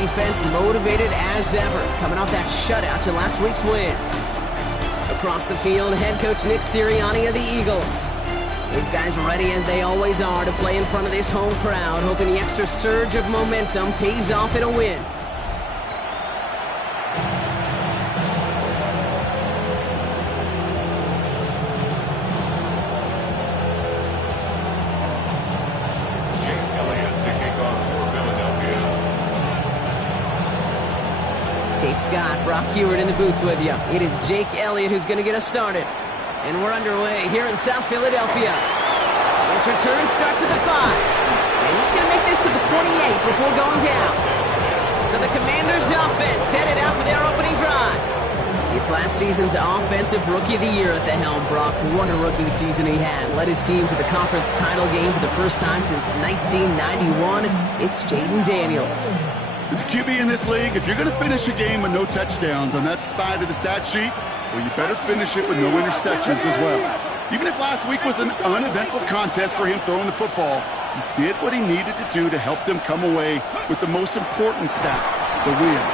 defense motivated as ever, coming off that shutout to last week's win. Across the field, head coach Nick Sirianni of the Eagles. These guys ready as they always are to play in front of this home crowd, hoping the extra surge of momentum pays off in a win. Kate Scott, Brock Heward in the booth with you. It is Jake Elliott who's going to get us started. And we're underway here in South Philadelphia. This return starts at the 5. And he's going to make this to the 28 before going down. So the Commanders' offense headed out for their opening drive. It's last season's Offensive Rookie of the Year at the helm, Brock. What a rookie season he had. Led his team to the conference title game for the first time since 1991. It's Jayden Daniels. As a QB in this league, if you're going to finish a game with no touchdowns on that side of the stat sheet, well, you better finish it with no interceptions as well. Even if last week was an uneventful contest for him throwing the football, he did what he needed to do to help them come away with the most important stat, the win.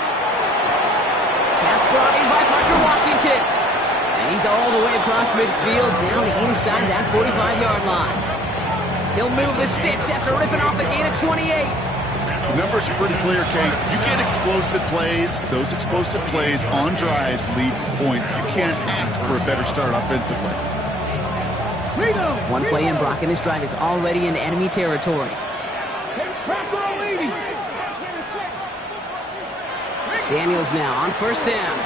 Pass brought in by Parker Washington. And he's all the way across midfield, down inside that 45-yard line. He'll move the sticks after ripping off a gain of 28. The numbers are pretty clear, Kate. You get explosive plays. Those explosive plays on drives lead to points. You can't ask for a better start offensively. One play in, Brock, and this drive is already in enemy territory. Daniels now on first down.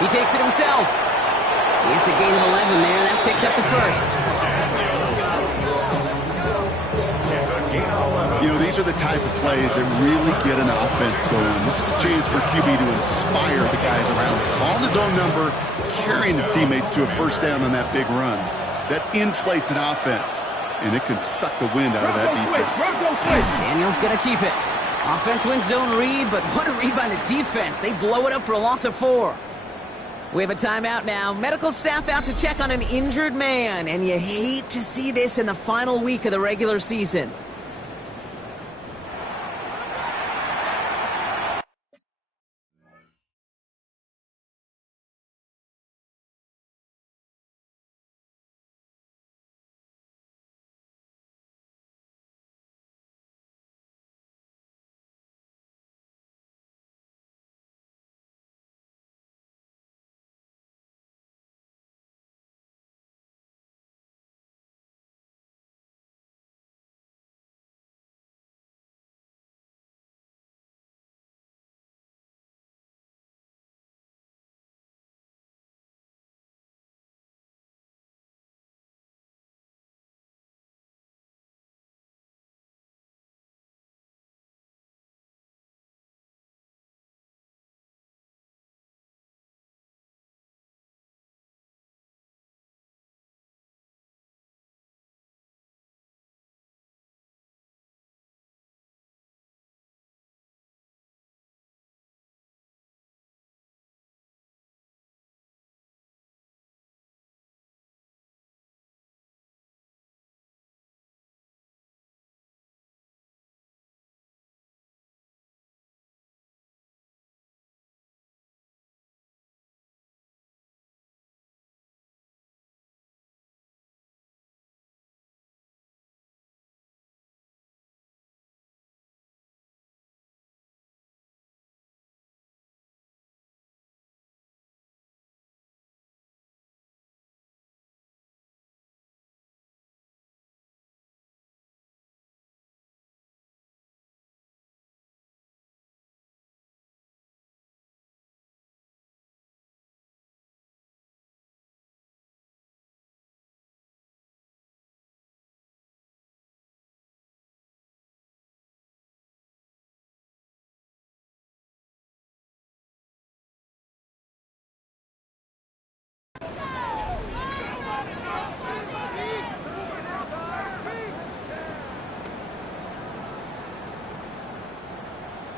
He takes it himself. It's a gain of 11 there. That picks up the first. You know, these are the type of plays that really get an offense going. This is a chance for QB to inspire the guys around him. Calling his own number, carrying his teammates to a first down on that big run. That inflates an offense, and it can suck the wind out of that defense. Daniels going to keep it. Offense wins zone read, but what a read by the defense. They blow it up for a loss of 4. We have a timeout now. Medical staff out to check on an injured man, and you hate to see this in the final week of the regular season.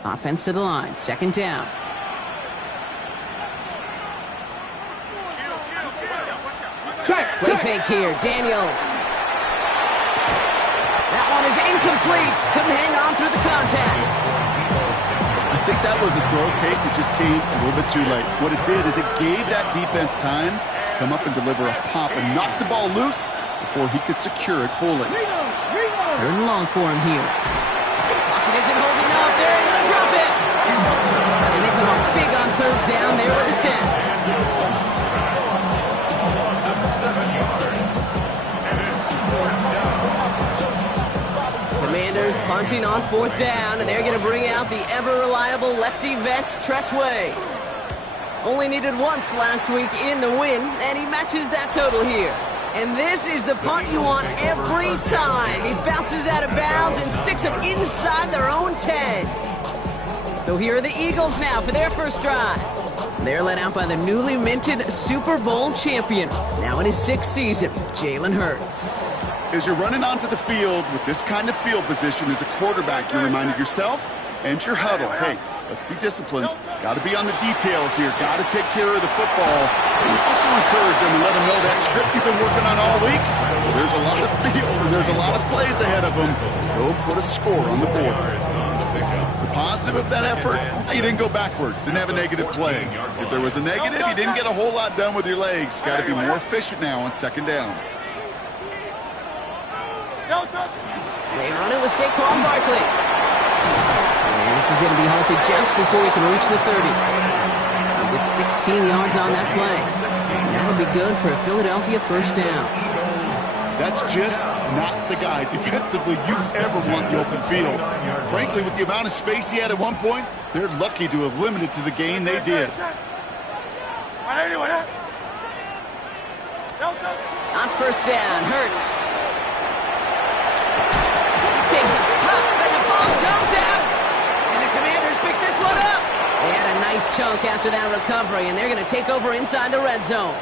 Offense to the line. Second down. Play fake here. Daniels. That one is incomplete. Couldn't hang on through the contact. think that was a throw, Kate, that just came a little bit too late. What it did is it gave that defense time to come up and deliver a pop and knock the ball loose before he could secure it fully. Third and long for him here. Pocket isn't holding up. They're able to drop it. And they come up big on third down there with the set. Commanders punting on fourth down, and they're going to bring out the ever-reliable lefty vet, Tress Way. Only needed once last week in the win, and he matches that total here. And this is the punt you want every time. He bounces out of bounds and sticks it inside their own 10. So here are the Eagles now for their first drive. They're led out by the newly minted Super Bowl champion, now in his 6th season, Jalen Hurts. As you're running onto the field with this kind of field position as a quarterback, you're reminding yourself and your huddle, hey, let's be disciplined. Got to be on the details here. Got to take care of the football. And also encourage them and let them know that script you've been working on all week. There's a lot of field and there's a lot of plays ahead of them. Go put a score on the board. The positive of that effort, you didn't go backwards. Didn't have a negative play. If there was a negative, you didn't get a whole lot done with your legs. Got to be more efficient now on second down. They run it with Saquon Barkley. And this is going to be halted just before he can reach the 30. He'll get 16 yards on that play. And that'll be good for a Philadelphia first down. That's just not the guy defensively you ever want the open field. Frankly, with the amount of space he had at one point, they're lucky to have limited to the gain they did. On first down, Hurts. Takes a pop, and the ball jumps out. And the Commanders pick this one up. They had a nice chunk after that recovery, and they're going to take over inside the red zone.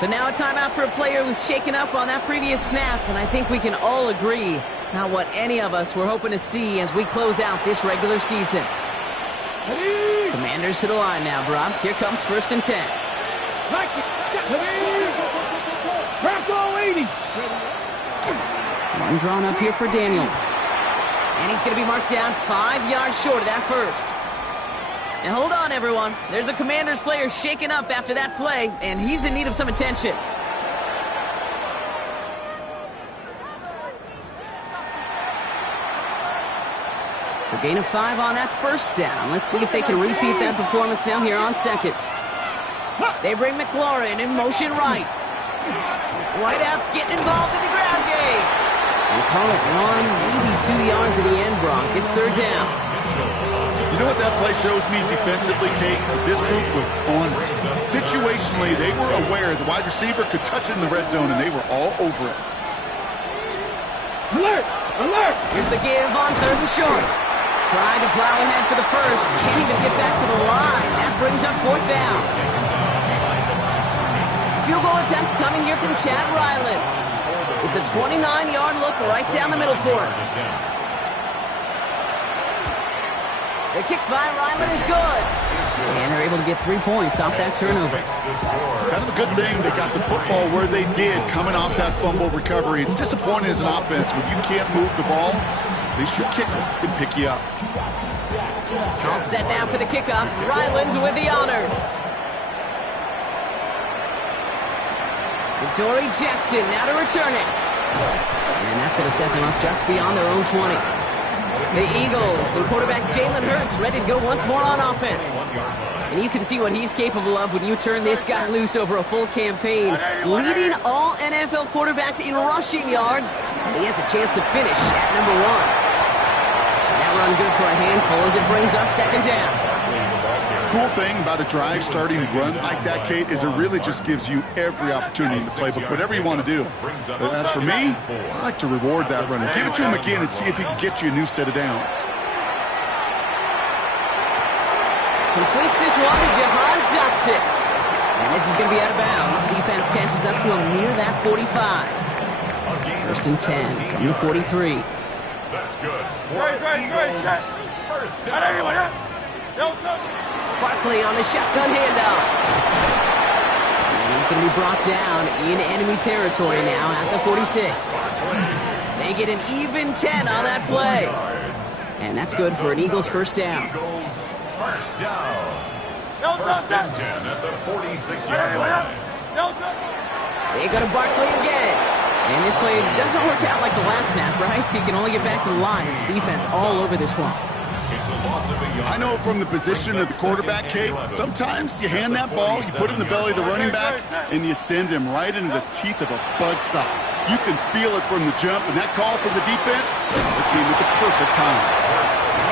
So now a timeout for a player who's shaken up on that previous snap, and I think we can all agree not what any of us were hoping to see as we close out this regular season. Commanders to the line now, Brock. Here comes 1st and 10. One drawn up here for Daniels. And he's going to be marked down 5 yards short of that first. And hold on, everyone. There's a Commanders player shaken up after that play, and he's in need of some attention. So gain of 5 on that first down. Let's see if they can repeat that performance now here on second. They bring McLaurin in motion right. Whiteout's getting involved in the ground game. We'll call it 1, maybe 2 yards at the end, Brock. It's third down. You know what that play shows me defensively, Kate? This group was on it. Situationally, they were aware the wide receiver could touch it in the red zone, and they were all over it. Alert! Alert! Here's the give on 3rd and short. Tried to plow ahead for the first. Can't even get back to the line. That brings up 4th down. Field goal attempt coming here from Chad Ryland. It's a 29-yard look right down the middle for him. The kick by Ryland is good. And they're able to get 3 points off that turnover. It's kind of a good thing they got the football where they did coming off that fumble recovery. It's disappointing as an offense when you can't move the ball. At least your kicker can pick you up. All set now for the kickoff. Ryland with the honors. Dory Jackson now to return it. And that's going to set them up just beyond their own 20. The Eagles and quarterback Jalen Hurts ready to go once more on offense. And you can see what he's capable of when you turn this guy loose over a full campaign, leading all NFL quarterbacks in rushing yards, and he has a chance to finish at number 1. That run good for a handful as it brings up 2nd down. Cool thing about a drive starting run like that, Kate, is it really just gives you every opportunity in the playbook, whatever you want to do. But as for me, I like to reward that runner. Give it to him again and see if he can get you a new set of downs. Completes this one to Jahan Dotson. And this is going to be out of bounds. Defense catches up to him near that 45. 1st and 10 from the 43. That's good. First down. Barkley on the shotgun handoff. And he's going to be brought down in enemy territory now at the 46. They get an even 10 on that play. And that's good for an Eagles first down. Eagles first down. First and 10 at the 46-yard line. They go to Barkley again. And this play doesn't work out like the last snap, right? He can only get back to the line. It's the defense all over this one. It's a loss of a yard. I know from the position of the quarterback, Kate, sometimes you hand that ball, you put it in the belly of the running back, and you send him right into the teeth of a buzzsaw. You can feel it from the jump, and that call from the defense, it came at the perfect time.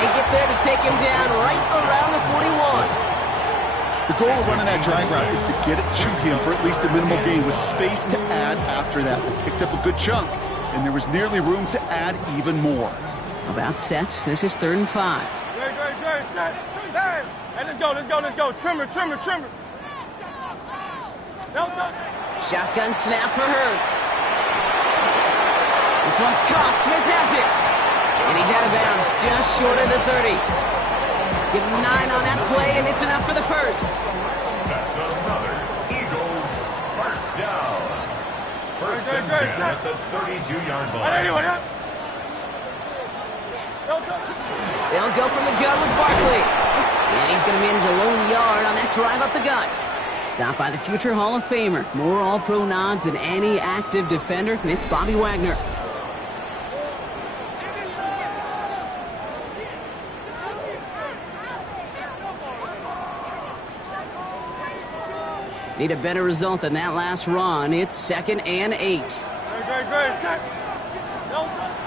They get there to take him down right around the 41. The goal of running that drag route is to get it to him for at least a minimal gain with space to add after that. They picked up a good chunk, and there was nearly room to add even more. About set. This is 3rd and 5. Great. Hey, let's go. Trimmer. Shotgun snap for Hurts. This one's caught. Smith has it. And he's out of bounds, just short of the 30. Give him 9 on that play, and it's enough for the first. That's another Eagles first down. First and 10 at the 32-yard line. They'll go from the gun with Barkley. And he's going to manage a lone yard on that drive up the gut. Stopped by the future Hall of Famer. More All-Pro nods than any active defender. It's Bobby Wagner. Need a better result than that last run. It's 2nd and 8.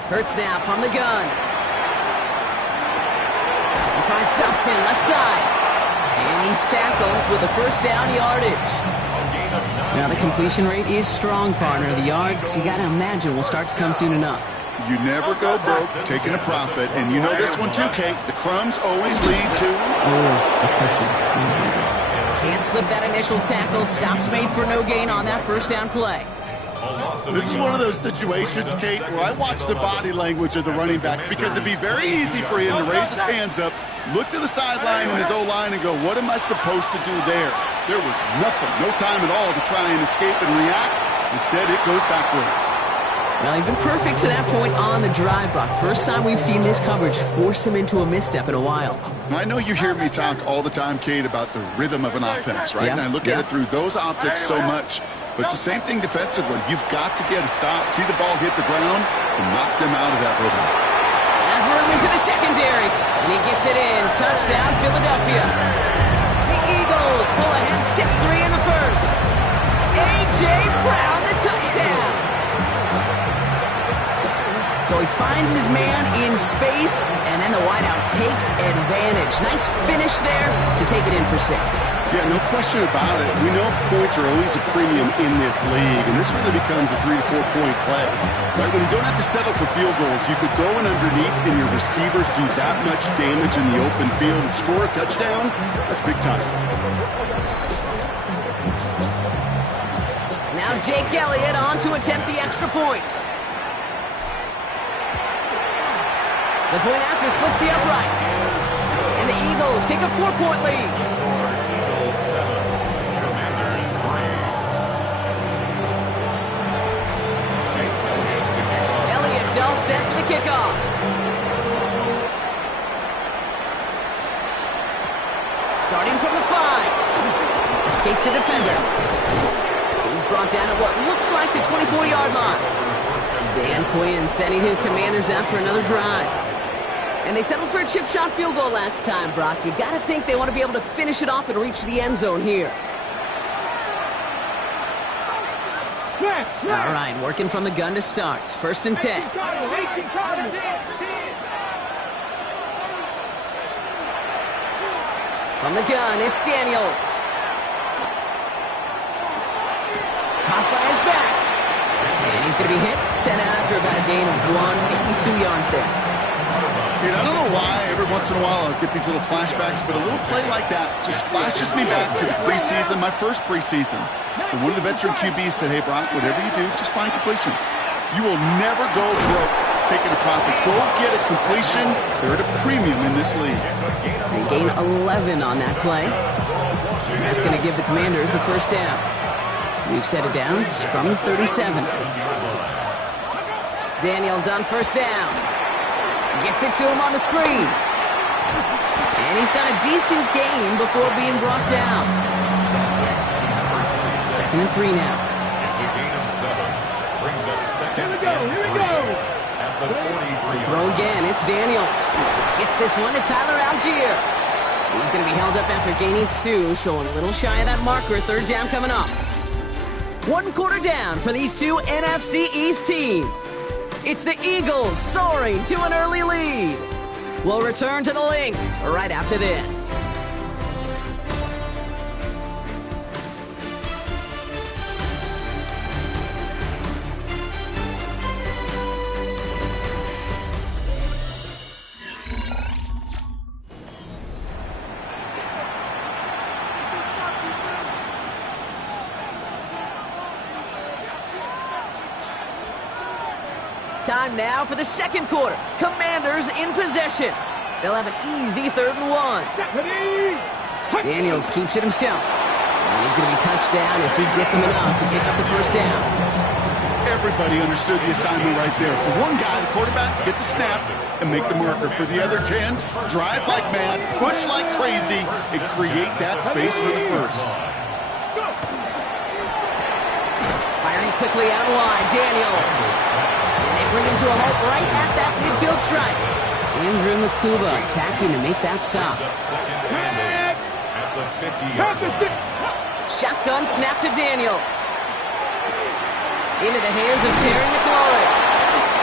Hurts now from the gun. He finds Dotson left side. And he's tackled with a first down yardage. Now the completion rate is strong, partner. The yards, you got to imagine, will start to come soon enough. You never go broke taking a profit, and you know this one too, Kate. The crumbs always lead to... Can't slip that initial tackle. Stops made for no gain on that first down play. This is one of those situations, Kate, where I watch the body language of the running back because it'd be very easy for him to raise his hands up, look to the sideline in his O-line and go, what am I supposed to do there? There was nothing, no time at all to try and escape and react. Instead, it goes backwards. Well, he's been perfect to that point on the drive, Brock. First time we've seen this coverage force him into a misstep in a while. I know you hear me talk all the time, Kate, about the rhythm of an offense, right? Yeah. And I look at it through those optics so much. But it's the same thing defensively. You've got to get a stop, see the ball hit the ground to knock them out of that rhythm. Has room into the secondary, and he gets it in. Touchdown, Philadelphia. The Eagles pull ahead 6-3 in the first. A.J. Brown, the touchdown. So he finds his man in space, and then the wideout takes advantage. Nice finish there to take it in for 6. Yeah, no question about it. We know points are always a premium in this league, and this really becomes a 3 to 4 point play. Right? When you don't have to settle for field goals, you could throw it underneath, and your receivers do that much damage in the open field and score a touchdown. That's big time. Now Jake Elliott on to attempt the extra point. The point after splits the uprights. And the Eagles take a 4-point lead. Eagles 7, Commanders 3. Jake Elliott to kick off. Elliott's all set for the kickoff. Starting from the 5. Escapes a defender. He's brought down at what looks like the 24-yard line. Dan Quinn sending his Commanders out for another drive. And they settled for a chip shot field goal last time, Brock. You got to think they want to be able to finish it off and reach the end zone here. All right, working from the gun to start. 1st and 10. From the gun, it's Daniels. Caught by his back. And he's going to be hit, sent out after about a gain of 1, maybe 2 yards there. I don't know why every once in a while I'll get these little flashbacks, but a little play like that just flashes me back to the preseason, my first preseason. And one of the veteran QBs said, hey, Brock, whatever you do, just find completions. You will never go broke taking a profit. Go get a completion. They're at a premium in this league. They gain 11 on that play. And that's going to give the Commanders a first down. We've set it downs from the 37. Daniels on 1st down. Gets it to him on the screen. And he's got a decent gain before being brought down. 2nd and 3 now. It's a gain of 7. Brings up second. Here we go. At the 43. Throw again, it's Daniels. Gets this one to Tyler Algier. He's going to be held up after gaining 2, so a little shy of that marker. 3rd down coming up. 1 quarter down for these two NFC East teams. It's the Eagles soaring to an early lead. We'll return to the link right after this. Time now for the 2nd quarter. Commanders in possession. They'll have an easy 3rd and 1. Daniels keeps it himself. And he's going to be touched down as he gets him enough to pick up the 1st down. Everybody understood the assignment right there. For one guy, the quarterback, get the snap and make the marker. For the other 10, drive like mad, push like crazy, and create that space for the 1st. Firing quickly out wide, Daniels. And they bring him to a halt right at that midfield stripe. Andrew Makuba attacking to make that stop. At the 50-yard. Shotgun snap to Daniels. Into the hands of Terry McLaurin.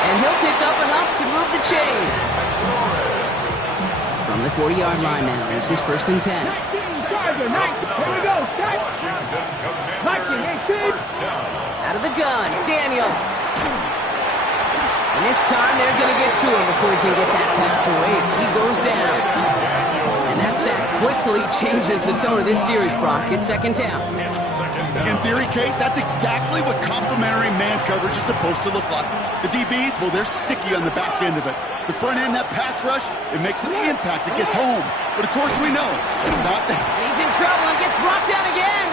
And he'll pick up enough to move the chains. From the 40-yard line now, this is 1st and 10. Here we go. Washington Commanders first down. Out of the gun, Daniels. And this time they're going to get to him before he can get that pass away. So he goes down. And that sack quickly changes the tone of this series, Brock. It's 2nd down. In theory, Kate, that's exactly what complementary man coverage is supposed to look like. The DBs, well, they're sticky on the back end of it. The front end, that pass rush, it makes an impact. It gets home. But of course we know it's not that. He's in trouble and gets brought down again.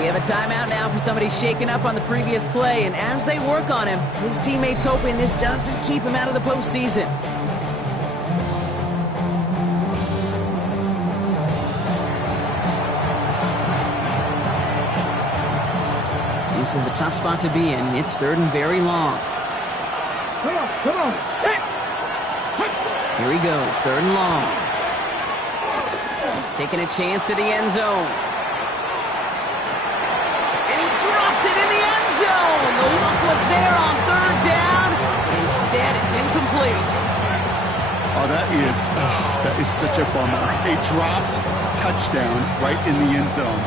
We have a timeout now for somebody shaken up on the previous play, and as they work on him, his teammates hoping this doesn't keep him out of the postseason. This is a tough spot to be in. It's 3rd and very long. Come on. Here he goes, 3rd and long. Taking a chance to the end zone. And he drops it in the end zone. The look was there on 3rd down. Instead, it's incomplete. Oh, that is such a bummer. A dropped touchdown right in the end zone.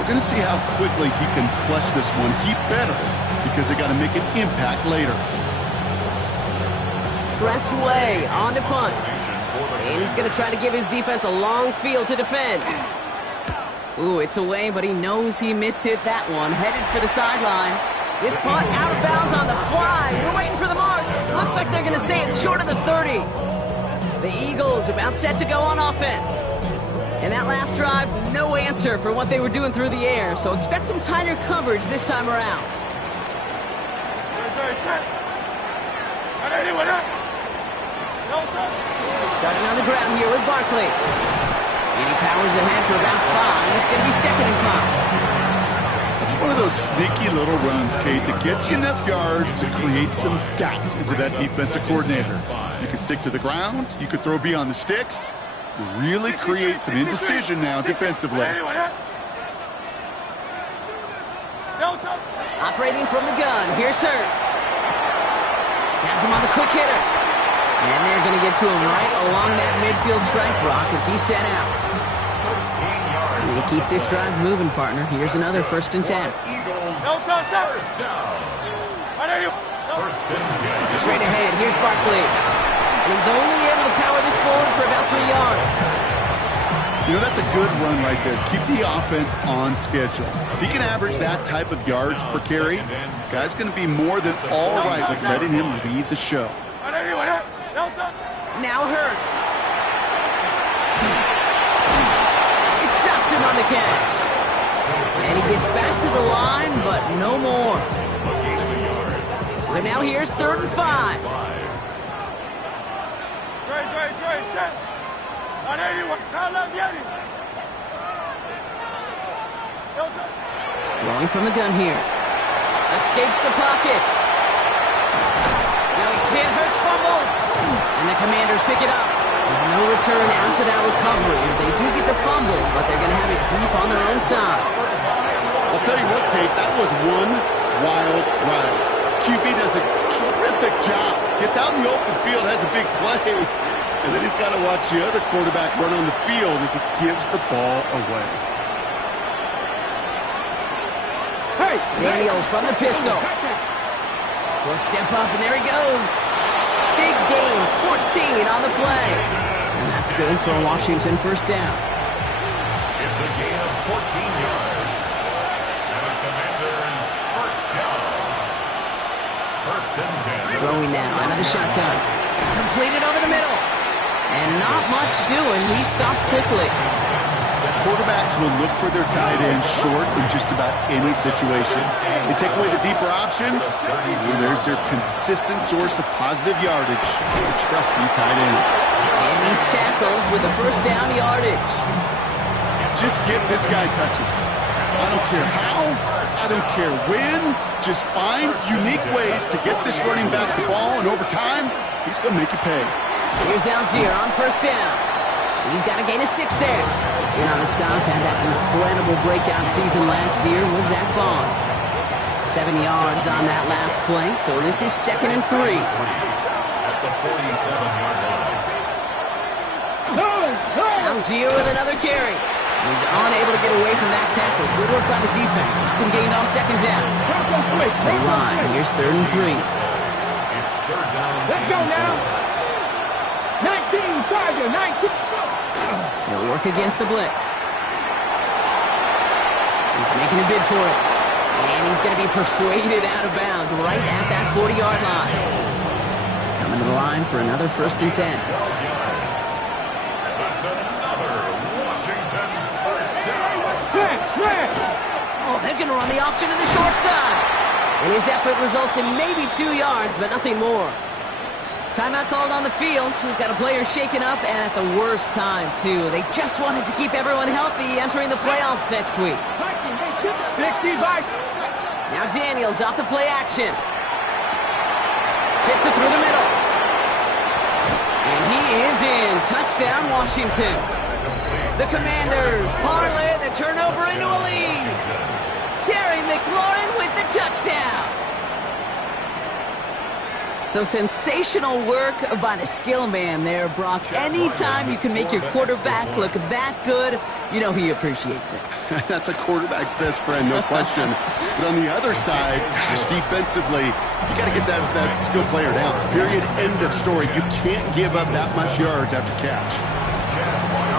We're going to see how quickly he can flush this one. He better, because they got to make an impact later. Tressway on to punt. And he's going to try to give his defense a long field to defend. Ooh, it's away, but he knows he mishit that one. Headed for the sideline. This punt out of bounds on the fly. We're waiting for the mark. Looks like they're going to say it's short of the 30. The Eagles about set to go on offense. And that last drive, no answer for what they were doing through the air. So expect some tighter coverage this time around. Starting on the ground here with Barkley. And he powers ahead for about 5. It's going to be 2nd and 5. It's one of those sneaky little runs, Kate, that gets you enough yards to create some doubt into that defensive coordinator. You could stick to the ground. You could throw beyond the sticks. Really create some indecision now defensively. Operating from the gun, here's Hurts. Has him on the quick hitter. And they're going to get to him right along that midfield stripe, Brock, as he's set out. To keep this drive moving, partner, here's another 1st and 10. First down. First and 10. Straight ahead, here's Barkley. And he's only able to power this forward for about 3 yards. You know, that's a good run right there. Keep the offense on schedule. If he can average that type of yards per carry, this guy's going to be more than all right with letting him lead the show. Now Hurts. It stops him on the catch. And he gets back to the line, but no more. So now here's 3rd and 5. Throwing from the gun here. Escapes the pocket. Now he's hit, Hurts fumbles. And the Commanders pick it up. And no return after that recovery. They do get the fumble, but they're going to have it deep on their own side. I'll tell you what, Kate, that was one wild ride. QB does a terrific job. Gets out in the open field, has a big play. And then he's got to watch the other quarterback run on the field as he gives the ball away. Daniels from the pistol. Will step up, and there he goes. Big gain, 14 on the play. And that's good for a Washington first down. It's a gain of 14 yards. And the Commanders first down. First and 10. Throwing now, another shotgun. Completed over the middle. And not much doing. He stopped quickly. Quarterbacks will look for their tight end short in just about any situation. They take away the deeper options, and there's their consistent source of positive yardage, the trusty tight end. And he's tackled with the first down yardage. Just give this guy touches. I don't care how, I don't care when, just find unique ways to get this running back the ball, and over time, he's going to make you pay. Here's Algier on first down. He's got to gain a 6 there. In on the stop, had that incredible breakout season last year was Zach Bond. 7 yards on that last play, so this is 2nd and 3. At the 47-yard line. Algier with another carry. He's unable to get away from that tackle. Good work by the defense. Nothing gained on 2nd down. Play line. Here's 3rd and 3. It's 3rd down. Let's go now. 19, Tiger, 19. He'll work against the blitz. He's making a bid for it. And he's going to be persuaded out of bounds right at that 40-yard line. Coming to the line for another 1st and 10. 12 yards. That's another Washington first down. Oh, they're going to run the option to the short side. And his effort results in maybe 2 yards, but nothing more. Timeout called on the field, so we've got a player shaken up, and at the worst time, too. They just wanted to keep everyone healthy entering the playoffs next week. Now Daniels off the play action. Fits it through the middle. And he is in. Touchdown, Washington. The Commanders parlay the turnover into a lead. Terry McLaurin with the touchdown. So sensational work by the skill man there, Brock. Anytime you can make your quarterback look that good, you know he appreciates it. That's a quarterback's best friend, no question. But on the other side, gosh, defensively, you got to get that skill player down. Period. End of story. You can't give up that much yards after catch.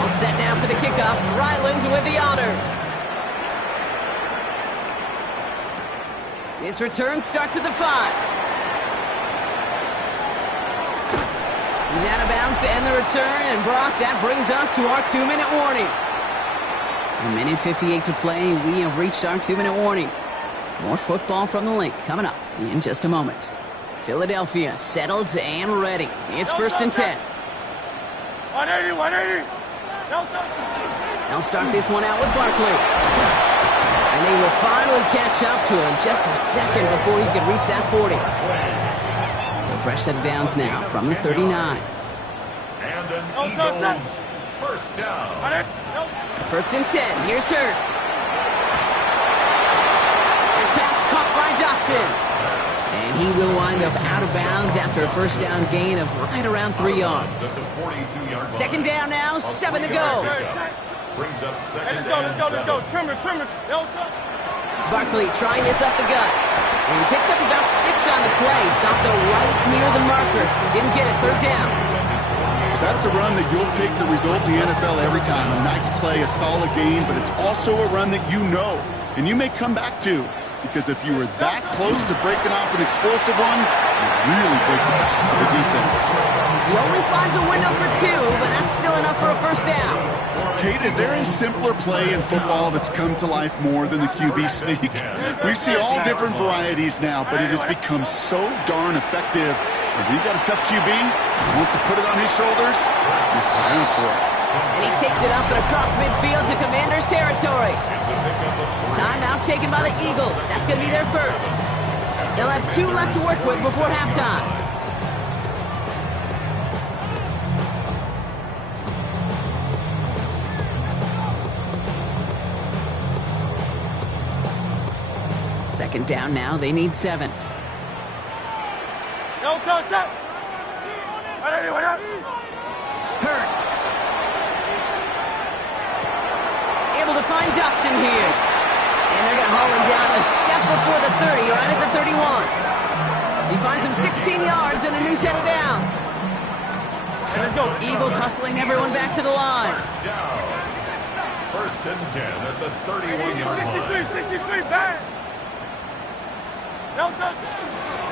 All set now for the kickoff. Ryland with the honors. This return starts at the 5. He's out of bounds to end the return, and Brock, that brings us to our 2-minute warning. 1:58 to play. We have reached our 2-minute warning. More football from the link coming up in just a moment. Philadelphia settled and ready. It's 1st and 10. 180. They'll start this one out with Barkley. And they will finally catch up to him just a second before he could reach that 40. So fresh set of downs now from the 39. And an Eagles first down. 1st and 10. Here's Hurts. That pass caught by Dotson. And he will wind up out of bounds after a first down gain of right around 3 yards. At the 42-yard line. 2nd down now, 7 to go. Brings up 2nd Let's and 7. go. Trimmer. Barkley trying this up the gut. And he picks up about 6 on the play. Stopped though right near the marker. Didn't get it. 3rd down. That's a run that you'll take the result in the NFL every time. A nice play, a solid game, but it's also a run that you know, and you may come back to, because if you were that close to breaking off an explosive one, you really break the backs of the defense. He only finds a window for 2, but that's still enough for a first down. Kate, is there a simpler play in football that's come to life more than the QB sneak? We see all different varieties now, but it has become so darn effective. When you've got a tough QB who wants to put it on his shoulders, you sign up for it. And he takes it up and across midfield to Commanders territory. Timeout taken by the Eagles. That's going to be their first. They'll have 2 left to work with before halftime. Second down now. They need 7. Hurts. Able to find Dotson here. And they're going to haul him down a step before the 30, right at the 31. He finds him 16 yards and a new set of downs. Eagles hustling everyone back to the line. First and 10 at the 31-yard line. 63, back.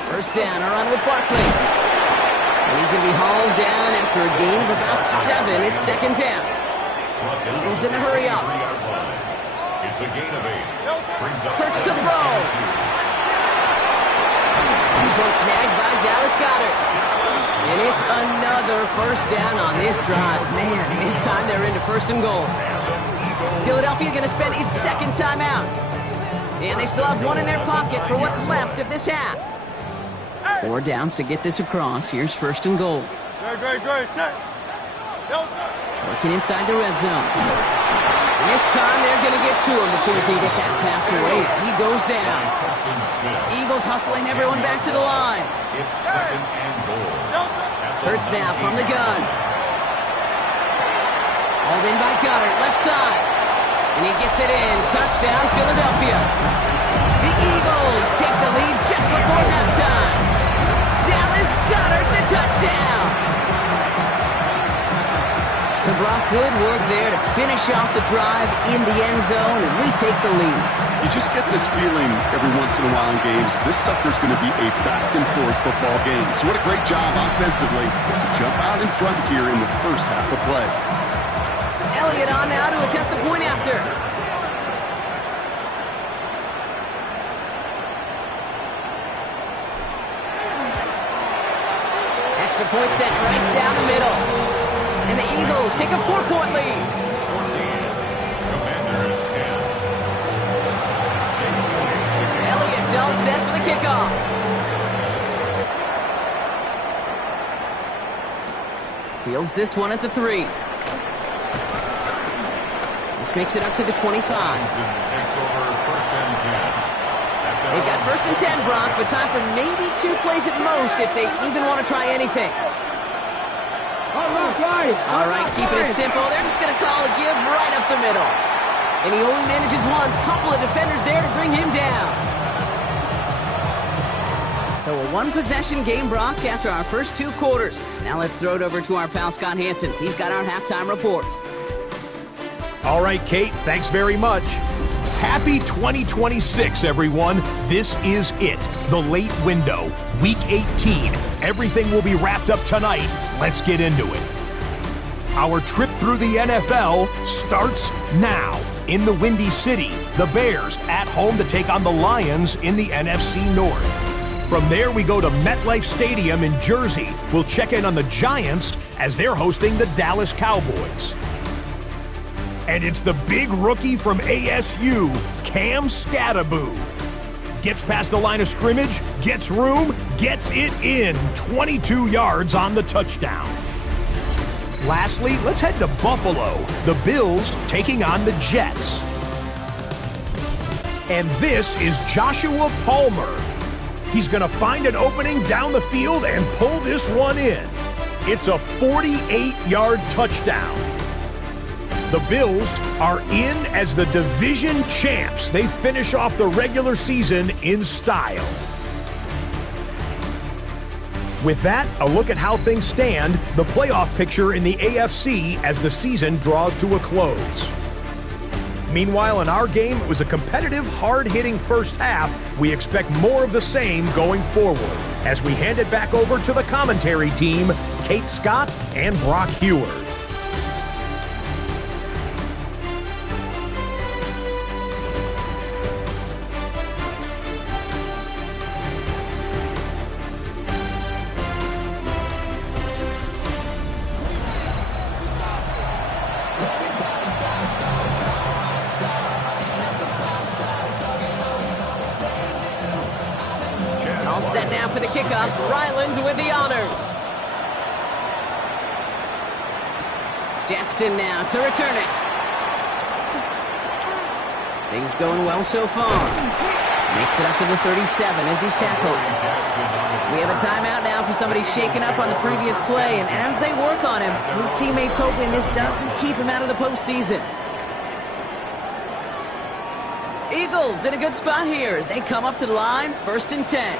First down, a run with Barkley. And he's going to be hauled down after a gain of about 7. It's second down. Eagles in the hurry up. It's a gain of 8. Hurts to throw. He's one snagged by Dallas Goedert. And it's another first down on this drive. Man, this time they're into first and goal. Philadelphia going to spend its second timeout. And they still have 1 in their pocket for what's left of this half. 4 downs to get this across. Here's first and goal. Working inside the red zone. And this time they're going to get to him before he can get that pass away as he goes down. Eagles hustling everyone back to the line. It's second and goal. Hurts now from the gun. Hauled in by Goddard, left side. And he gets it in. Touchdown, Philadelphia. The Eagles take the lead just before halftime. Dallas Goedert, the touchdown. So Brock, good work there to finish off the drive in the end zone, and we take the lead. You just get this feeling every once in a while in games. This sucker's going to be a back-and-forth football game. So what a great job offensively to jump out in front here in the first half of play. Elliott on now to attempt the point after. Extra point set right down the middle. And the Eagles take a 4-point lead. 14. Commanders 10. Elliott's all set for the kickoff. Fields this one at the 3. This makes it up to the 25. Takes over first and 10. They've got first and 10, Brock, but time for maybe 2 plays at most if they even want to try anything. All right, keeping it simple. They're just going to call a give right up the middle. And he only manages one. Couple of defenders there to bring him down. So a 1-possession game, Brock, after our first 2 quarters. Now let's throw it over to our pal Scott Hansen. He's got our halftime report. All right, Kate, thanks very much. Happy 2026, everyone. This is it, the late window, Week 18. Everything will be wrapped up tonight. Let's get into it. Our trip through the NFL starts now. In the Windy City, the Bears at home to take on the Lions in the NFC North. From there, we go to MetLife Stadium in Jersey. We'll check in on the Giants as they're hosting the Dallas Cowboys. And it's the big rookie from ASU, Cam Skattebo. Gets past the line of scrimmage, gets room, gets it in. 22 yards on the touchdown. Lastly, let's head to Buffalo. The Bills taking on the Jets. And this is Joshua Palmer. He's going to find an opening down the field and pull this one in. It's a 48-yard touchdown. The Bills are in as the division champs. They finish off the regular season in style. With that, a look at how things stand, the playoff picture in the AFC as the season draws to a close. Meanwhile, in our game, it was a competitive, hard-hitting first half. We expect more of the same going forward as we hand it back over to the commentary team, Kate Scott and Brock Huard. kickoff. Ryland with the honors. Jackson now to return it. Things going well so far. Makes it up to the 37 as he's tackled. We have a timeout now for somebody shaken up on the previous play, and as they work on him, his teammates hoping this doesn't keep him out of the postseason. Eagles in a good spot here as they come up to the line, 1st and 10.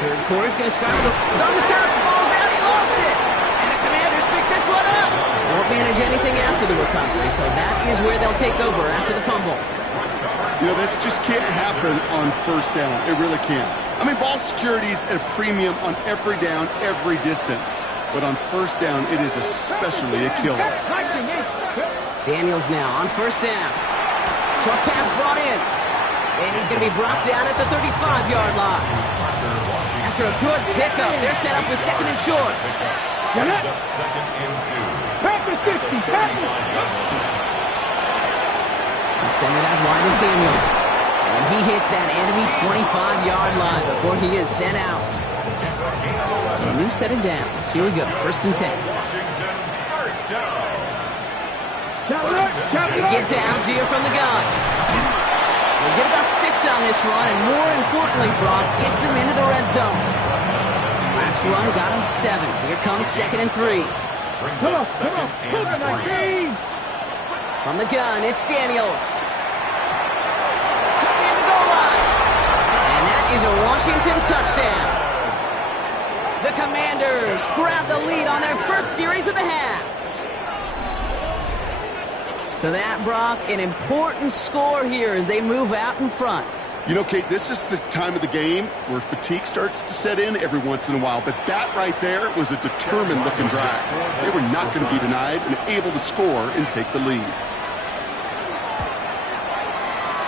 Third quarter's going to start with it's on the turf, ball's out, he lost it! And the Commanders pick this one up! Won't manage anything after the recovery, so that is where they'll take over after the fumble. You know, this just can't happen on 1st down. It really can't. I mean, ball security's at a premium on every down, every distance. But on 1st down, it is especially a killer. Daniels now on 1st down. Short pass brought in. And he's going to be brought down at the 35-yard line. After a good pickup, they're set up with 2nd and short. Brings up 2nd and 2. Back to 50. Back to 50. He sent it out wide to Samuel. And he hits that enemy 25-yard line before he is sent out. So a new set of downs. Here we go, 1st and 10. Washington, 1st down. They give to Algier from the gun. We'll get about 6 on this run, and more importantly, Brock gets him into the red zone. Last run got him 7. Here comes 2nd and 3. Brings up 2nd and 3. From the gun, it's Daniels. Cut near the goal line. And that is a Washington touchdown. The Commanders grab the lead on their first series of the half. So that, Brock, an important score here as they move out in front. You know, Kate, this is the time of the game where fatigue starts to set in every once in a while. But that right there was a determined-looking drive. They were not going to be denied and able to score and take the lead.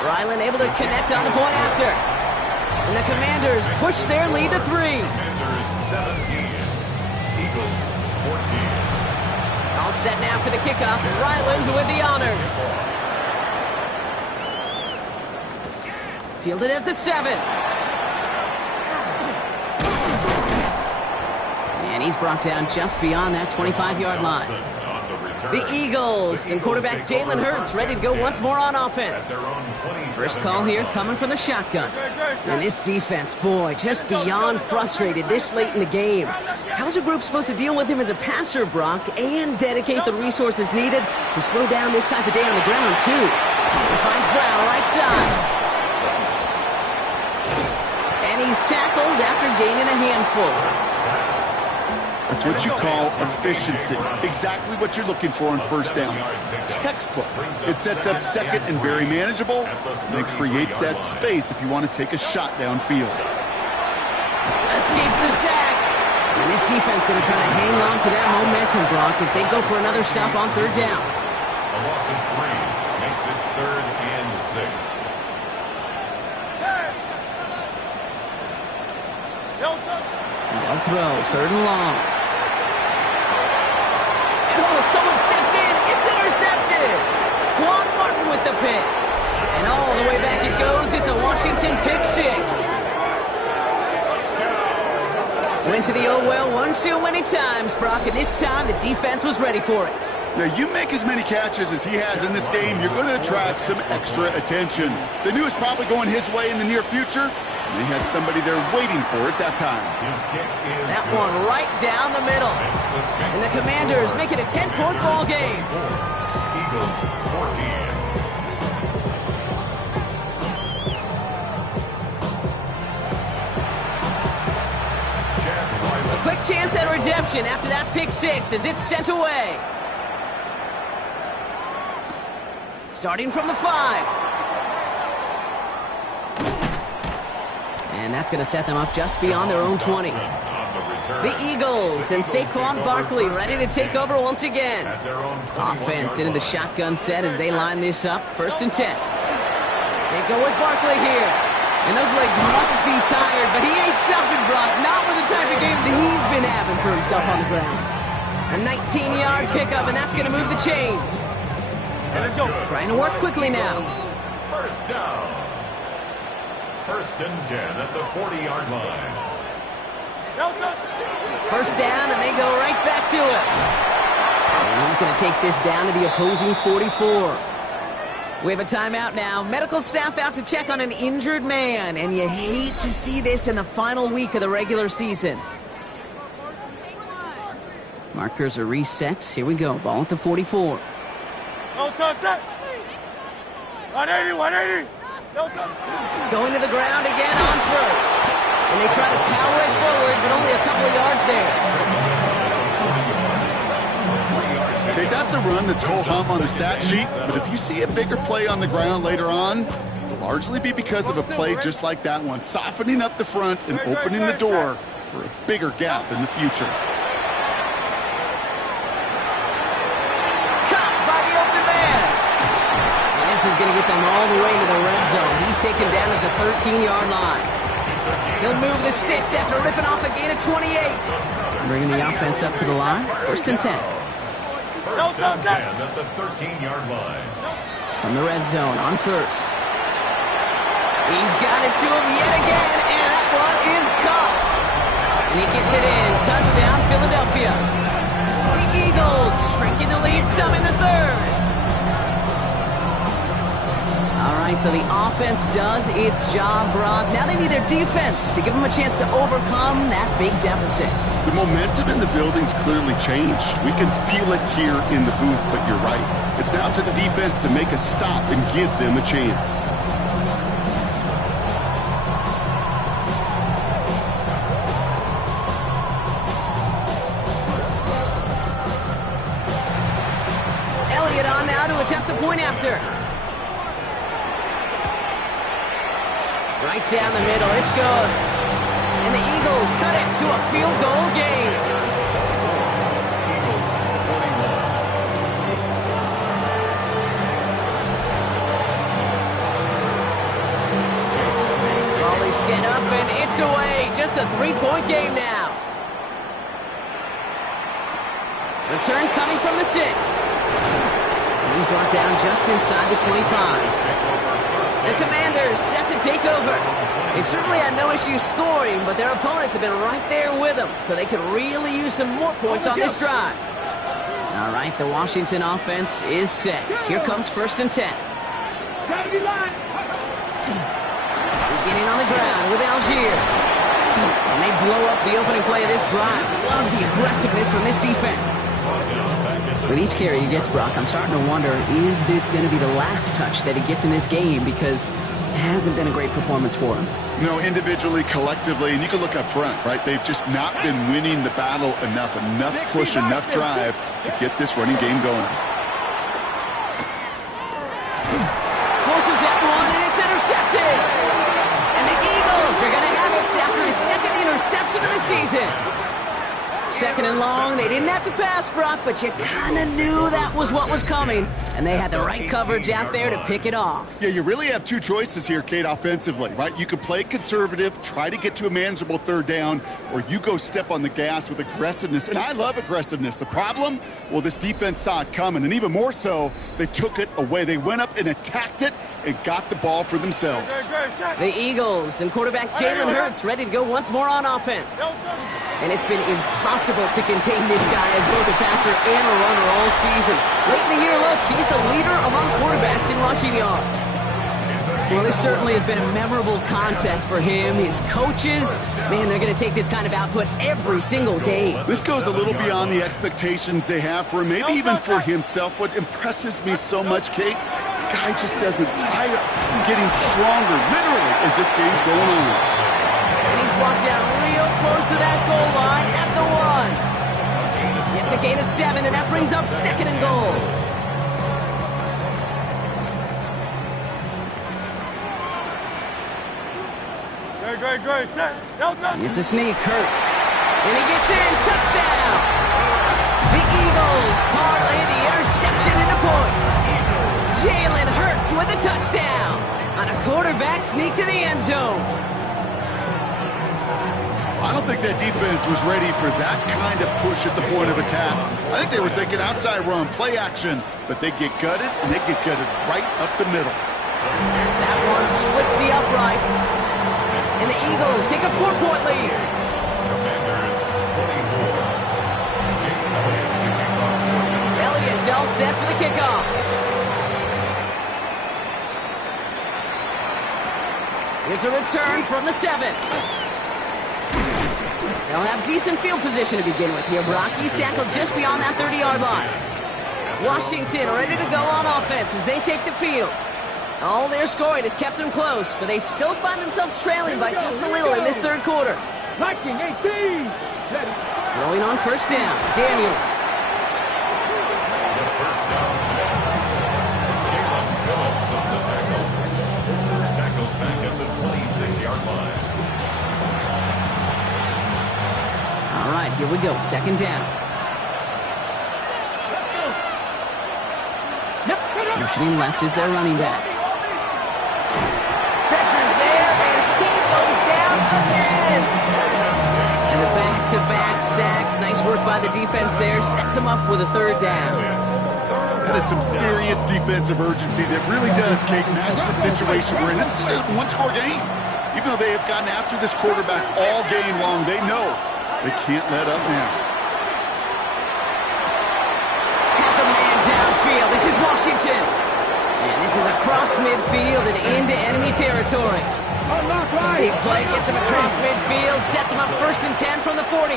Ryland able to connect on the point after. And the Commanders push their lead to 3. Commanders 17. Eagles 14. All set now for the kickoff. Ryland with the honors. Fielded at the 7. And he's brought down just beyond that 25-yard line. The Eagles and quarterback Jalen Hurts ready to go once more on offense. First call here coming from the shotgun. And this defense, boy, just beyond frustrated this late in the game. How's a group supposed to deal with him as a passer, Brock, and dedicate the resources needed to slow down this type of day on the ground, too? He finds Brown right side. And he's tackled after gaining a handful. That's what you call efficiency. Exactly what you're looking for on 1st down. Textbook. It sets up 2nd and very manageable, and it creates that space if you want to take a shot downfield. Escapes the sack. And this defense going to try to hang on to that momentum, Brock, as they go for another stop on 3rd down. A loss of 3 makes it 3rd and 6. They'll throw 3rd and long. Oh, someone stepped in. It's intercepted. Quan Martin with the pick. And all the way back it goes. It's a Washington pick 6. Went to the old well one too many times, Brock, and this time the defense was ready for it. Now, you make as many catches as he has in this game, you're going to attract some extra attention. They knew it was probably going his way in the near future. They had somebody there waiting for it that time. His kick is That one right down the middle. And the Commanders make it a 10-point ball game. Eagles 14. A quick chance at redemption after that pick 6 as it's sent away. Starting from the 5. And that's going to set them up just beyond their own 20. The Eagles and Saquon Barkley ready to take over once again. Offense into the shotgun set as they line this up. 1st and 10. They go with Barkley here. And those legs must be tired, but he ain't stopping, Brock. Not with the type of game that he's been having for himself on the ground. A 19-yard pickup, and that's going to move the chains. Trying to work quickly now. 1st down. First and 10 at the 40-yard line. First down, and they go right back to it. And he's going to take this down to the opposing 44. We have a timeout now. Medical staff out to check on an injured man, and you hate to see this in the final week of the regular season. Markers are reset. Here we go. Ball at the 44. No touch. 180, 180. No touch. Going to the ground again on first. And they try to power it forward, but only a couple of yards there. Okay, that's a run that's ho-hum on the stat sheet, but if you see a bigger play on the ground later on, it'll largely be because of a play just like that one, softening up the front and opening the door for a bigger gap in the future. Caught by the open man. And this is going to get them all the way to the red zone. He's taken down at the 13-yard line. He'll move the sticks after ripping off a gain of 28. Bringing the offense up to the line. First and 10. First and 10 at the 13-yard line. From the red zone on first. He's got it to him yet again, and that one is caught. And he gets it in. Touchdown, Philadelphia. The Eagles shrinking the lead some in the third. All right, so the offense does its job, Brock. Now they need their defense to give them a chance to overcome that big deficit. The momentum in the building's clearly changed. We can feel it here in the booth, but you're right. It's now to the defense to make a stop and give them a chance. Elliott on now to attempt the point after. Right down the middle, it's good. And the Eagles cut it to a field goal game. Eagles 41. Ball is set up and it's away. Just a 3-point game now. Return coming from the 6. And he's brought down just inside the 25. The Commanders set to take over. They've certainly had no issue scoring, but their opponents have been right there with them, so they could really use some more points on this drive. All right, the Washington offense is set. Here comes first and 10. Beginning on the ground with Algier. And they blow up the opening play of this drive. Love the aggressiveness from this defense. With each carry he gets, Brock, I'm starting to wonder, is this going to be the last touch that he gets in this game? Because it hasn't been a great performance for him. You know, individually, collectively, and you can look up front, right? They've just not been winning the battle enough push, enough drive to get this running game going. Forces that one, and it's intercepted. And the Eagles are going to have it after his second interception of the season. Second and long, they didn't have to pass, Brock, but you kind of knew that was what was coming, and they had the right coverage out there to pick it off. Yeah, you really have two choices here, Kate, offensively, right? You can play conservative, try to get to a manageable third down, or you go step on the gas with aggressiveness, and I love aggressiveness. The problem? Well, this defense saw it coming, and even more so, they took it away. They went up and attacked it and got the ball for themselves. The Eagles and quarterback Jalen Hurts ready to go once more on offense. And it's been impossible to contain this guy as both a passer and a runner all season. Late in the year, look, he's the leader among quarterbacks in rushing yards. Well, this certainly has been a memorable contest for him. His coaches, man, they're going to take this kind of output every single game. This goes a little beyond the expectations they have for him, maybe even for himself. What impresses me so much, Kate, the guy just doesn't tire from getting stronger, literally, as this game's going on. And he's brought down real close to that goal line at the 1. It's a gain of 7, and that brings up second and goal. Great. It's a sneak, Hurts. And he gets in, touchdown! The Eagles parlay the interception into points. Jalen Hurts with a touchdown on a quarterback sneak to the end zone. I don't think that defense was ready for that kind of push at the point of attack. I think they were thinking outside run, play action, but they get gutted, and they get gutted right up the middle. That one splits the uprights. And the Eagles take a 4-point lead. Commanders 24. Jake Elliott to kick off. Elliott's all set for the kickoff. Here's a return from the 7. They'll have decent field position to begin with here, Brock. He's tackled just beyond that 30-yard line. Washington ready to go on offense as they take the field. All their scoring has kept them close, but they still find themselves trailing by just a little in this third quarter. Viking 18. Rolling on first down, Daniels. The first down pass. Jalen Phillips on the tackle. Tackled back at the 26-yard line. All right, here we go, second down. Motioning left is their running back. Pressure's there, and he goes down again. And the back-to-back sacks. Nice work by the defense there. Sets him up with a third down. That is some serious defensive urgency that really does, Kate, match the situation we're in. This is a one-score game. Even though they have gotten after this quarterback all game long, they know they can't let up now. Has a man downfield. This is Washington. And this is across midfield and into enemy territory. Big play gets him across midfield, sets him up 1st and 10 from the 40.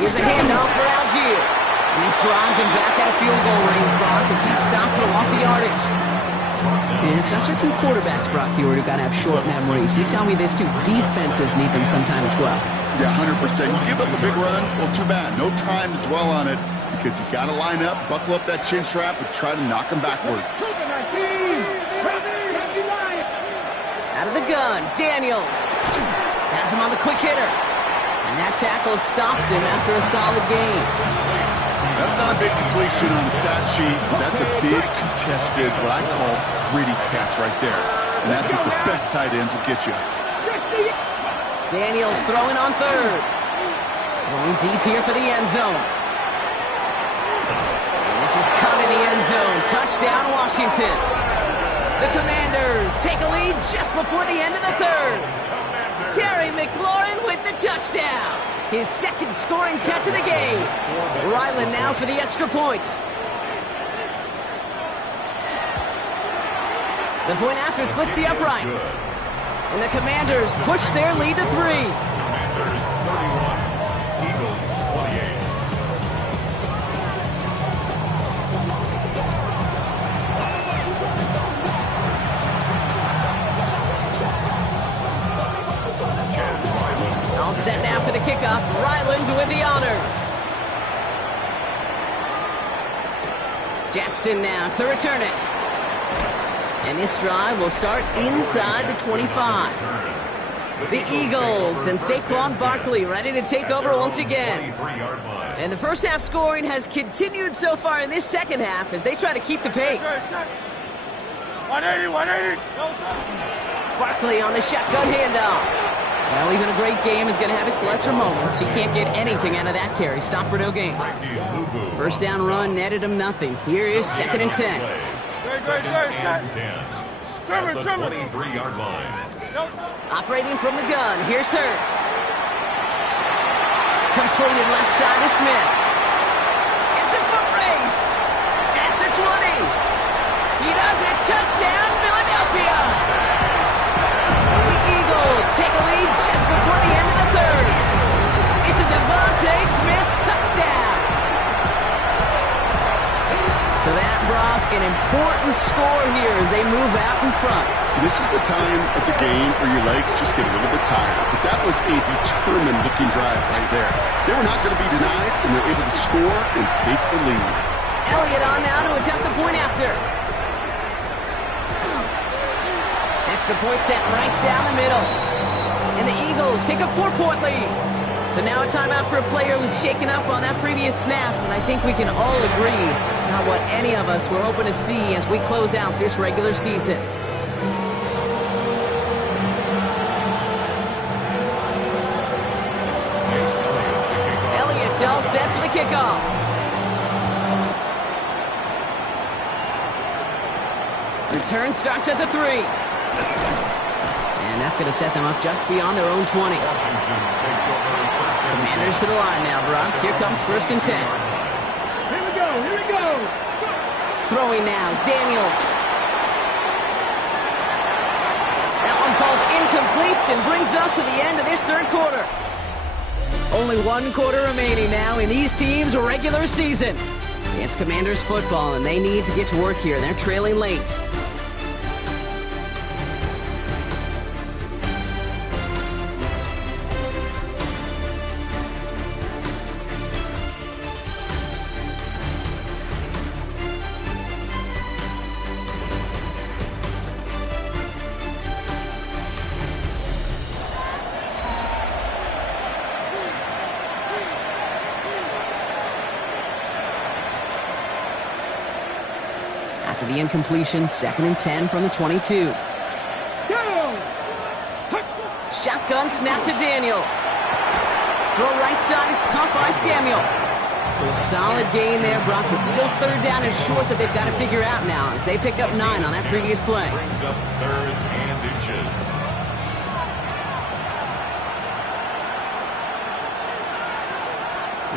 Here's a handoff for Algier. And this drives him back at a field goal range, Brock, as he's stopped for loss of yardage. And it's not just some quarterbacks, Brock Huard, who got to have short memories. You tell me this too. Defenses need them sometime as well. Yeah, 100%. You give up a big run, well, too bad. No time to dwell on it because you got to line up, buckle up that chin strap, and try to knock him backwards. Out of the gun, Daniels. Has him on the quick hitter. And that tackle stops him after a solid gain. That's not a big completion on the stat sheet. That's a big contested, what I call gritty catch right there. And that's what the best tight ends will get you. Daniels throwing on third. Going deep here for the end zone. And this is cut in the end zone. Touchdown, Washington. The Commanders take a lead just before the end of the third. Terry McLaurin with the touchdown. His second scoring catch of the game. Ryland now for the extra point. The point after splits the uprights. And the Commanders push their lead to 3. Commanders 31, Eagles 28. All set now for the kickoff. Ryland with the honors. Jackson now to return it. And this drive will start inside the 25. The Eagles and Saquon Barkley ready to take over once again. And the first half scoring has continued so far in this second half as they try to keep the pace. 180. Barkley on the shotgun handoff. Well, even a great game is going to have its lesser moments. He can't get anything out of that carry. Stop for no gain. First down run netted him nothing. Here is 2nd and 10. Second and 10. At the 23-yard line. Operating from the gun, here's Hurts. Completed left side to Smith. It's a foot race. At the 20. He does it. Touchdown, Philadelphia. The Eagles take a lead just before the end of the third. It's a Devontae Smith touchdown. So that, Brock, an important score here as they move out in front. This is the time of the game where your legs just get a little bit tired. But that was a determined-looking drive right there. They were not going to be denied, and they're able to score and take the lead. Elliott on now to attempt the point after. Extra point set right down the middle. And the Eagles take a 4-point lead. So now a timeout for a player who was shaken up on that previous snap, and I think we can all agree not what any of us were hoping to see as we close out this regular season. Elliott's all set for the kickoff. Return starts at the 3. that's going to set them up just beyond their own 20. Washington takes over first and Commanders to the line now, Brock. Here comes 1st and 10. Here we go. Throwing now, Daniels. That one falls incomplete and brings us to the end of this 3rd quarter. Only 1 quarter remaining now in these teams' regular season. It's Commanders football, and they need to get to work here. They're trailing late. After the incompletion, 2nd and 10 from the 22. Shotgun snap to Daniels. Throw right side is caught by Samuel. So a solid gain there, Brock, but still 3rd down and short that they've got to figure out now as they pick up 9 on that previous play. brings up 3rd and inches.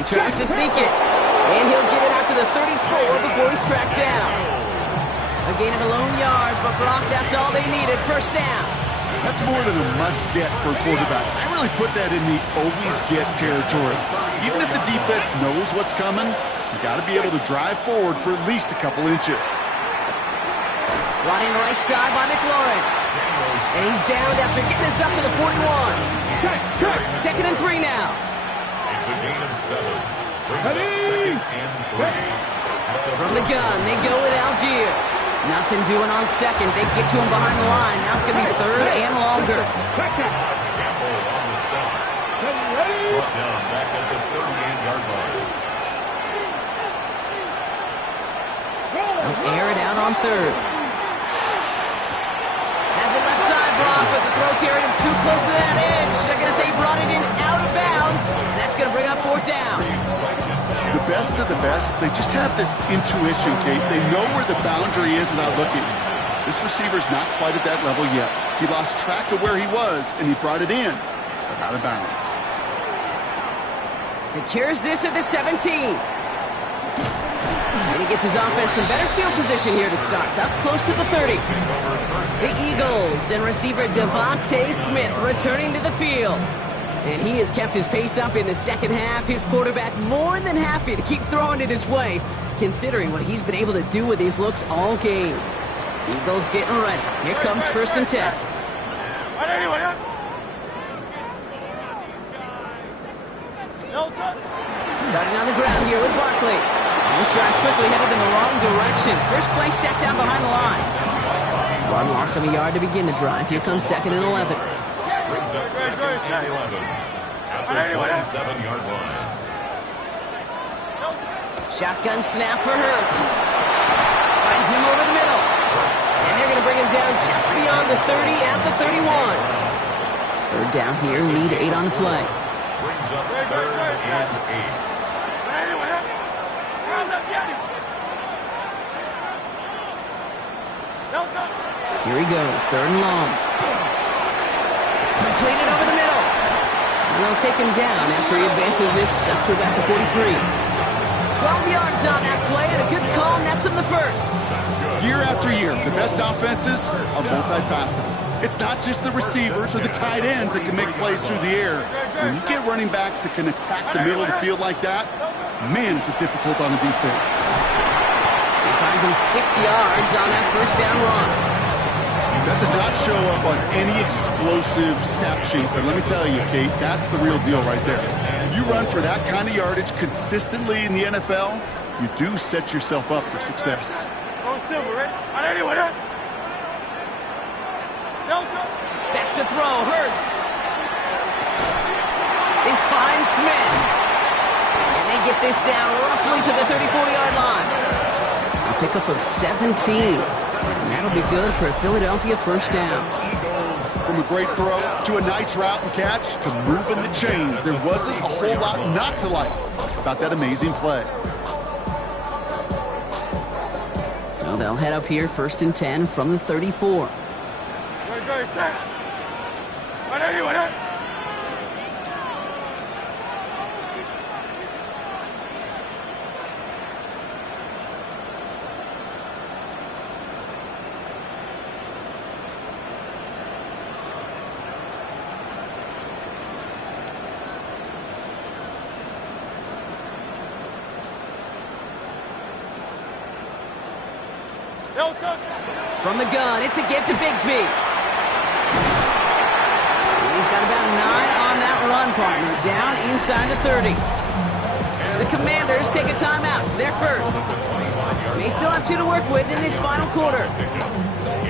He tries to sneak it, and he'll get it out to the 34 before he's tracked down. A gain of a lone yard, but Brock, that's all they needed. 1st down. That's more than a must-get for a quarterback. I really put that in the always-get territory. Even if the defense knows what's coming, you got to be able to drive forward for at least a couple inches. Running right side by McLaurin. And he's down after getting this up to the 41. 2nd and 3 now. It's a gain of 7. Brings up 2nd and 3. From the gun, they go with Algier. Nothing doing on 2nd. They get to him behind the line. Now it's going to be 3rd and longer. Campbell on the stop. Brought down back at the 38-yard line. They'll air it out on 3rd. Has it left side, Brock, but the throw carried him too close to that edge. They're going to say he brought it in out of bounds. That's going to bring up 4th down. The best of the best, they just have this intuition, Kate. They know where the boundary is without looking. This receiver's not quite at that level yet. He lost track of where he was, and he brought it in, but out of bounds. Secures this at the 17. And he gets his offense in better field position here to start. Up close to the 30. The Eagles and receiver Devontae Smith returning to the field. And he has kept his pace up in the 2nd half. His quarterback more than happy to keep throwing it his way, considering what he's been able to do with his looks all game. Eagles getting ready. Here comes 1st and 10. Starting on the ground here with Barkley. And this drive's quickly headed in the wrong direction. First play set down behind the line. Run lost him a yard to begin the drive. Here comes 2nd and 11. Brings up 2nd and 11 at the 27-yard line. Shotgun snap for Hurts. Finds him over the middle. And they're going to bring him down just beyond the 30 at the 31. 3rd down here, need 8 on the play. Brings up 3rd and 8. Here he goes, 3rd and long. Completed over the middle. And they'll take him down after he advances this up to about the 43. 12 yards on that play, and a good call nets him the 1st. Year after year, the best offenses are multifaceted. It's not just the receivers or the tight ends that can make plays through the air. When you get running backs that can attack the middle of the field like that, man, is it difficult on the defense. He finds him 6 yards on that 1st down run. That does not show up on any explosive stat sheet, but let me tell you, Kate, that's the real deal right there. You run for that kind of yardage consistently in the NFL, you do set yourself up for success. Back to throw, Hurts. This finds Smith. And they get this down roughly to the 34-yard line. A pickup of 17. And that'll be good for a Philadelphia 1st down. From a great throw to a nice route and catch to moving the chains, there wasn't a whole lot not to like about that amazing play. So they'll head up here 1st and 10 from the 34. From the gun, it's a give to Bigsby. He's got about 9 on that run, partner. Down inside the 30. The Commanders take a timeout. They're first. They still have 2 to work with in this final quarter.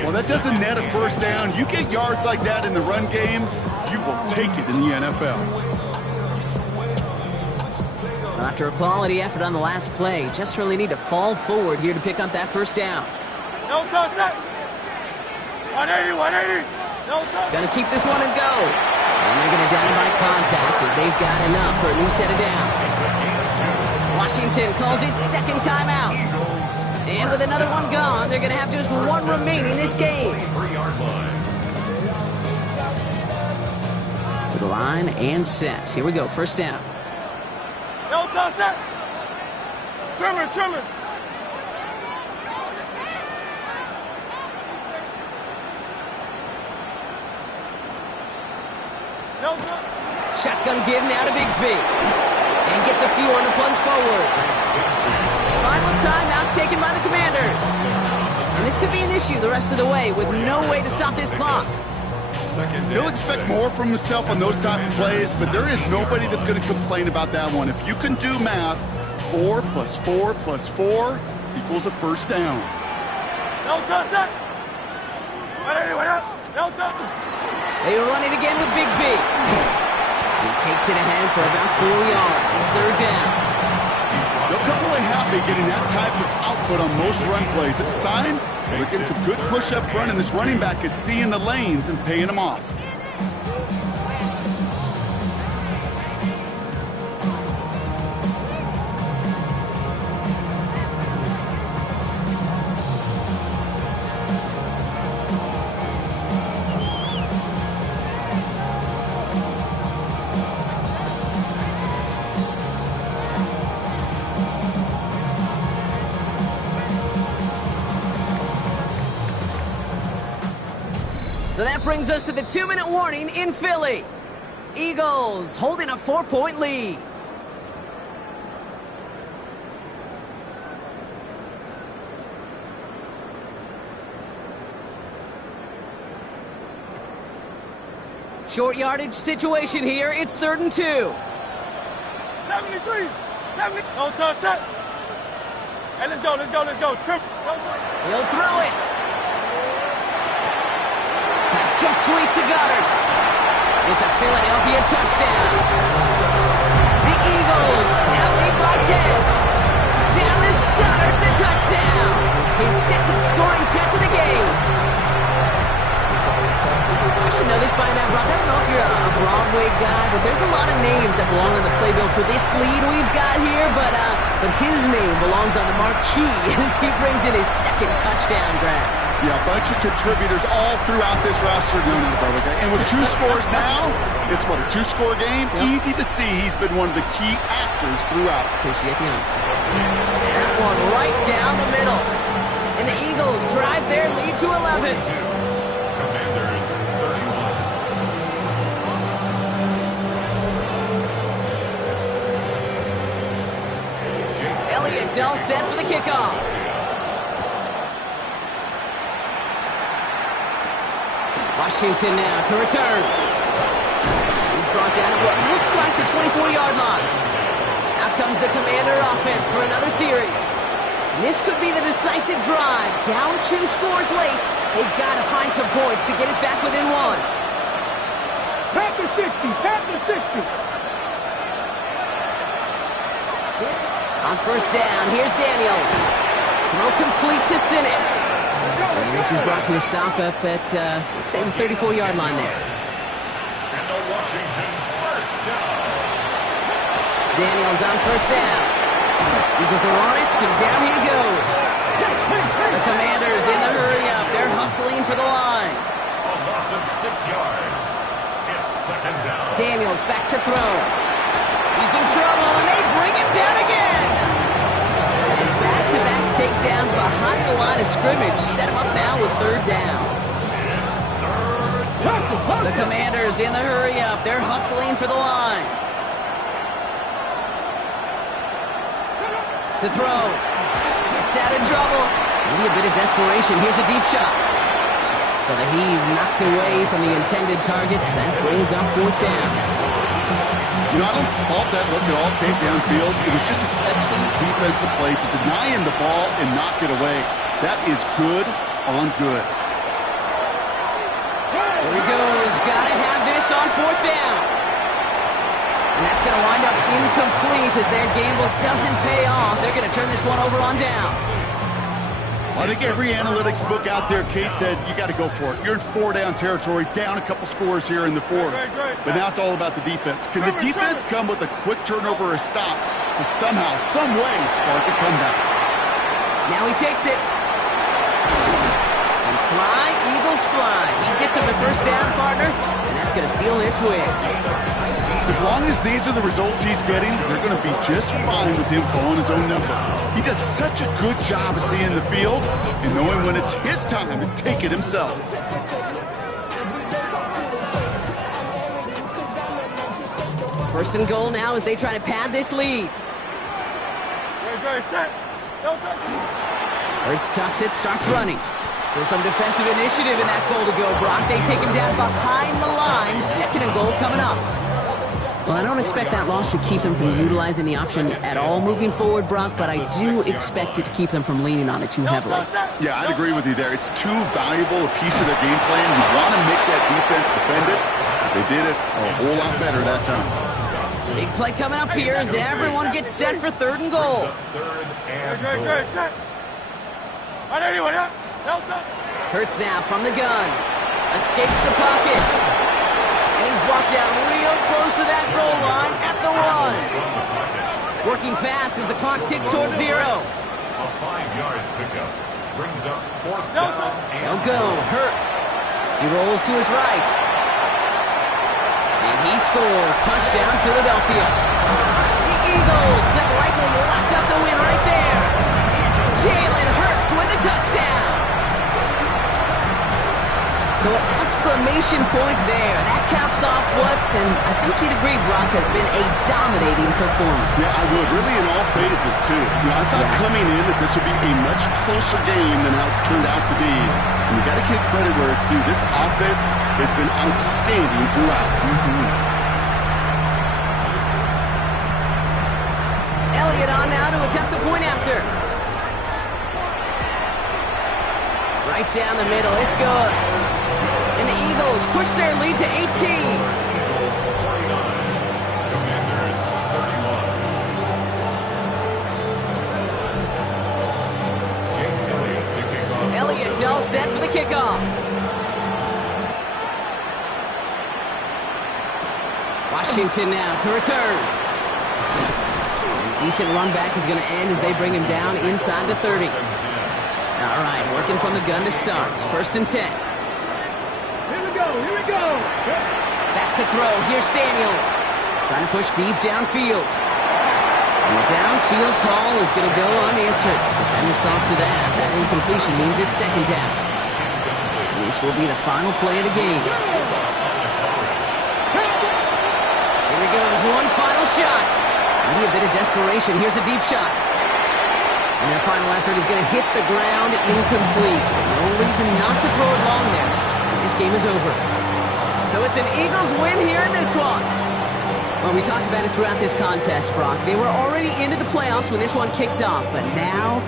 Well, that doesn't net a first down. You get yards like that in the run game, you will take it in the NFL. After a quality effort on the last play, just really need to fall forward here to pick up that first down. No touch that. 180, 180. No touch. Gonna keep this one and go. And they're gonna down by contact as they've got enough for a new set of downs. Washington calls it second timeout. And with another one gone, they're gonna have just 1 remaining in this game. To the line and set. Here we go, first down. No touch that. Trimmer, trimmer. Shotgun give now to Bigsby. And gets a few on the plunge forward. Final timeout taken by the Commanders. And this could be an issue the rest of the way with no way to stop this clock. He'll expect more from himself on those type of plays, but there is nobody that's going to complain about that one. If you can do math, 4 + 4 + 4 equals a first down. No touch that. 180, no touch. They run it again with Bigsby. He takes it ahead for about 4 yards. It's third down. They'll come away happy getting that type of output on most run plays. It's a sign they're getting some good push up front, and this running back is seeing the lanes and paying them off. So that brings us to the 2-minute warning in Philly. Eagles holding a 4-point lead. Short yardage situation here. It's 3rd and 2. 73, 70. No touch that. Hey, let's go. Trim. He'll throw it. Pass complete to Goddard. It's a Philadelphia touchdown. The Eagles now lead by 10. Dallas Goddard the touchdown. His second scoring catch of the game. I should know this by now, Brock. I don't know if you're a Broadway guy, but there's a lot of names that belong on the playbill for this lead we've got here, but his name belongs on the marquee as he brings in his second touchdown grab. Yeah, a bunch of contributors all throughout this roster. And with 2 scores now, it's what, a 2-score game? Yep. Easy to see he's been one of the key actors throughout. Appreciate the honesty. That one right down the middle. And the Eagles drive their lead to 11. Commanders 31. Elliott's all set for the kickoff. Washington now to return. He's brought down at what looks like the 24-yard line. Out comes the Commander offense for another series. And this could be the decisive drive. Down 2 scores late. They've got to find some points to get it back within 1. Tap the 60, tap the 60. On first down, here's Daniels. Throw complete to Sinnott. And this is brought to a stop up at, let's say, the 34-yard line there. And the Washington first down. Daniels on first down. Eagles are on it, and down he goes. The Commanders in the hurry up. They're hustling for the line. A loss of 6 yards. It's second down. Daniels back to throw. He's in trouble, and they bring him down again. Back-to-back takedowns behind the line of scrimmage. Set him up now with third down. It's third down. The Commanders in the hurry up. They're hustling for the line. To throw. Gets out of trouble. Maybe a bit of desperation. Here's a deep shot. So the heave knocked away from the intended target. That brings up fourth down. You know, I don't fault that look at all, Kate, downfield. It was just an excellent defensive play to deny him the ball and knock it away. That is good on good. Here he goes. Got to have this on fourth down. And that's going to wind up incomplete as their gamble doesn't pay off. They're going to turn this one over on downs. I think every analytics book out there, Kate, said you got to go for it. You're in four-down territory, down a couple scores here in the fourth. But now it's all about the defense. Can the defense come with a quick turnover or stop to somehow, some way, spark a comeback? Now he takes it. And fly, Eagles fly. He gets him the first down, partner, and that's going to seal this win. As long as these are the results he's getting, they're going to be just fine with him calling his own number. He does such a good job of seeing the field and knowing when it's his time to take it himself. First and goal now as they try to pad this lead. Hurts tucks it, starts running. So some defensive initiative in that goal to go, Brock. They take him down behind the line. Second and goal coming up. Well, I don't expect that loss to keep them from utilizing the option at all moving forward, Brock, but I do expect it to keep them from leaning on it too heavily. Yeah, I'd agree with you there. It's too valuable a piece of their game plan. You want to make that defense defend it. They did it a whole lot better that time. Big play coming up here as everyone gets set for third and goal. Hurts now from the gun. Escapes the pocket. And he's brought down real close to that goal line at the one. Working fast as the clock ticks towards zero. A 5-yard pickup brings up fourth down. He'll go. Hurts. He rolls to his right. And he scores. Touchdown, Philadelphia. The Eagles have likely locked up the win right there. Jalen Hurts with the touchdown. So an exclamation point there. That caps off what, and I think you'd agree, Brock, has been a dominating performance. Yeah, I would. Really in all phases, too. You know, I thought coming in that this would be a much closer game than how it's turned out to be. And you got to give credit where it's due. This offense has been outstanding throughout. Elliott on now to attempt the point after. Right down the middle. It's good. And the Eagles push their lead to 18. Eagles 49, Commanders 31. Jake Elliott to kick off. Elliott's all set for the kickoff. Washington now to return. Decent run back is going to end as they bring him down inside the 30. All right, working from the gun to start. First and 10. Here we go. Back to throw. Here's Daniels. Trying to push deep downfield. And the downfield call is going to go unanswered. Defender saw to that. That incompletion means it's second down. This will be the final play of the game. Here he goes. One final shot. Maybe a bit of desperation. Here's a deep shot. And their final effort is going to hit the ground incomplete. But no reason not to throw it long there, as this game is over. So it's an Eagles win here in this one. Well, we talked about it throughout this contest, Brock. They were already into the playoffs when this one kicked off. But now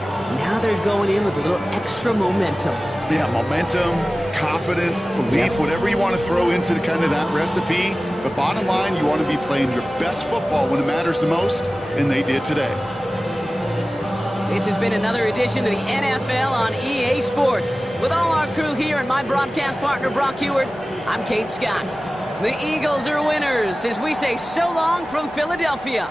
they're going in with a little extra momentum. Yeah, momentum, confidence, belief, whatever you want to throw into kind of that recipe. But bottom line, you want to be playing your best football when it matters the most, and they did today. This has been another edition of the NFL on EA Sports. With all our crew here and my broadcast partner, Brock Huard, I'm Kate Scott. The Eagles are winners as we say so long from Philadelphia.